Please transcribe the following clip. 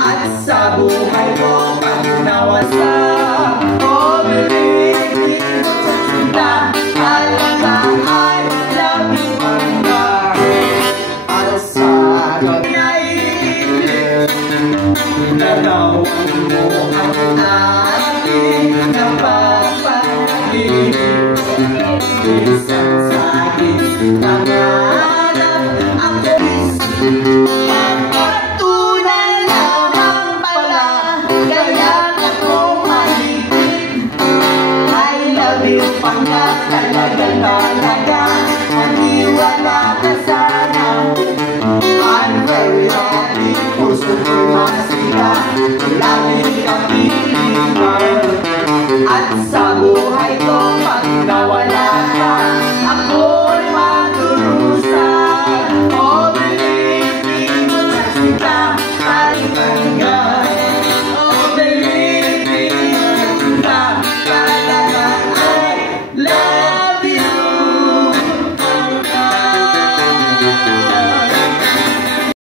At sa buhay ko pag nawasak o bibigin sa sinta, alaga I love you hanggang at sa naibig. Nalawan mo ang aking napapanahimik. Isang saging pangarap ako pagpatunan lamang pala, kaya ako maligid. I love you panggap talaga talaga, maniwala ka sana. I'm very happy, puso ko'y masika, lagi kami